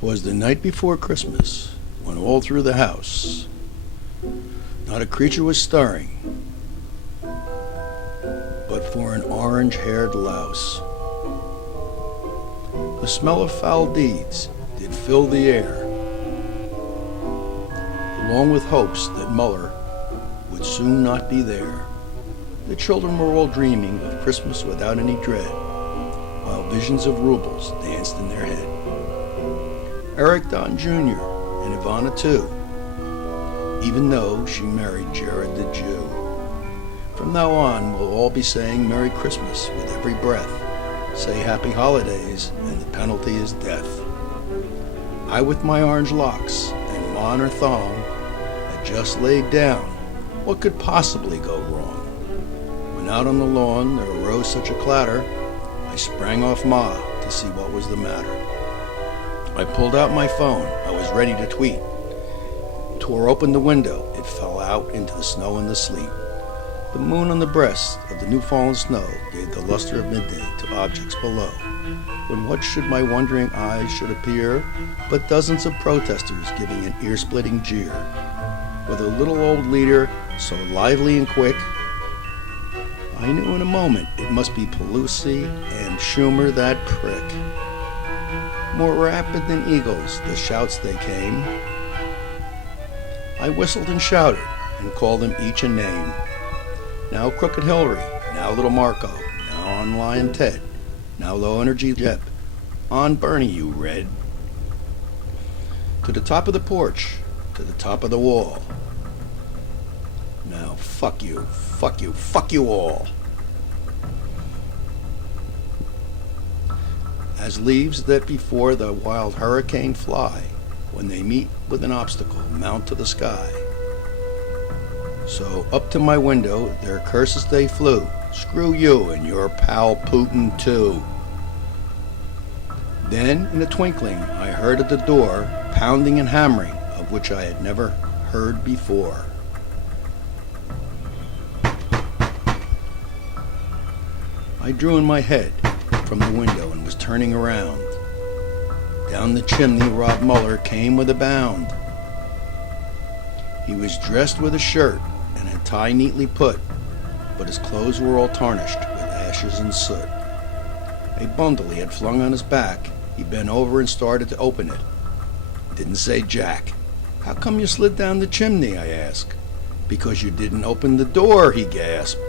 'Twas the night before Christmas, when all through the house not a creature was stirring, but for an orange-haired louse. The smell of foul deeds did fill the air, along with hopes that Mueller would soon not be there. The children were all dreaming of Christmas without any dread, while visions of rubles danced in their head. Jarad the Jr. and Ivana too, even though she married Jarad the Jew. From now on, we'll all be saying Merry Christmas with every breath. Say Happy Holidays, and the penalty is death. I with my orange locks and Ma in her thong had just laid down. What could possibly go wrong? When out on the lawn there arose such a clatter, I sprang off Ma to see what was the matter. I pulled out my phone. I was ready to tweet. Tore open the window. It fell out into the snow and the sleet. The moon on the breast of the new fallen snow gave the luster of midday to objects below, when what should my wondering eyes should appear but dozens of protesters giving an ear-splitting jeer, with a little old leader so lively and quick. I knew in a moment it must be Pelosi and Schumer, that prick. More rapid than eagles, the shouts they came. I whistled and shouted and called them each a name. Now Crooked Hillary, now Little Marco, now on Lion Ted, now Low Energy Jeb, on Bernie you red. To the top of the porch, to the top of the wall. Now fuck you, fuck you, fuck you all. As leaves that before the wild hurricane fly, when they meet with an obstacle, mount to the sky. So up to my window their curses they flew. Screw you and your pal Putin too. Then in a twinkling I heard at the door pounding and hammering, of which I had never heard before. I drew in my head from the window and was turning around. Down the chimney Rob Mueller came with a bound. He was dressed with a shirt and a tie neatly put, but his clothes were all tarnished with ashes and soot. A bundle he had flung on his back. He bent over and started to open it. Didn't say jack. How come you slid down the chimney, I asked. Because you didn't open the door, he gasped.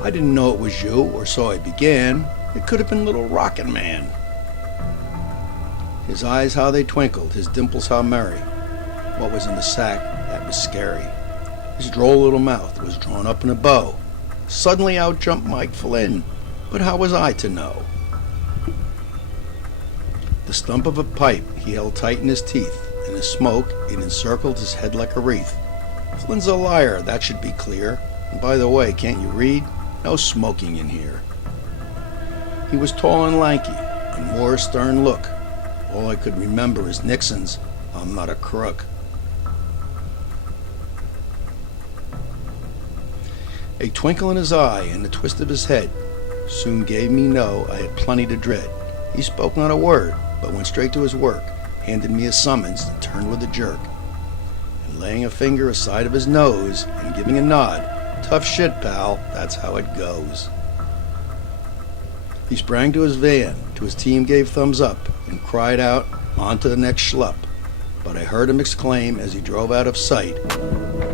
I didn't know it was you, or so I began. It could have been little Rockin' Man. His eyes how they twinkled, his dimples how merry. What was in the sack, that was scary. His droll little mouth was drawn up in a bow. Suddenly out jumped Mike Flynn, but how was I to know? The stump of a pipe he held tight in his teeth, and the smoke, it encircled his head like a wreath. Flynn's a liar, that should be clear. And by the way, can't you read? No smoking in here. He was tall and lanky, and wore a stern look. All I could remember is Nixon's, "I'm not a crook." A twinkle in his eye and a twist of his head soon gave me know I had plenty to dread. He spoke not a word, but went straight to his work, handed me a summons and turned with a jerk. And laying a finger aside of his nose and giving a nod, "Tough shit, pal, that's how it goes." He sprang to his van, to his team gave thumbs up, and cried out, "On to the next schlup." But I heard him exclaim as he drove out of sight,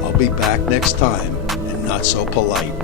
"I'll be back next time, and not so polite."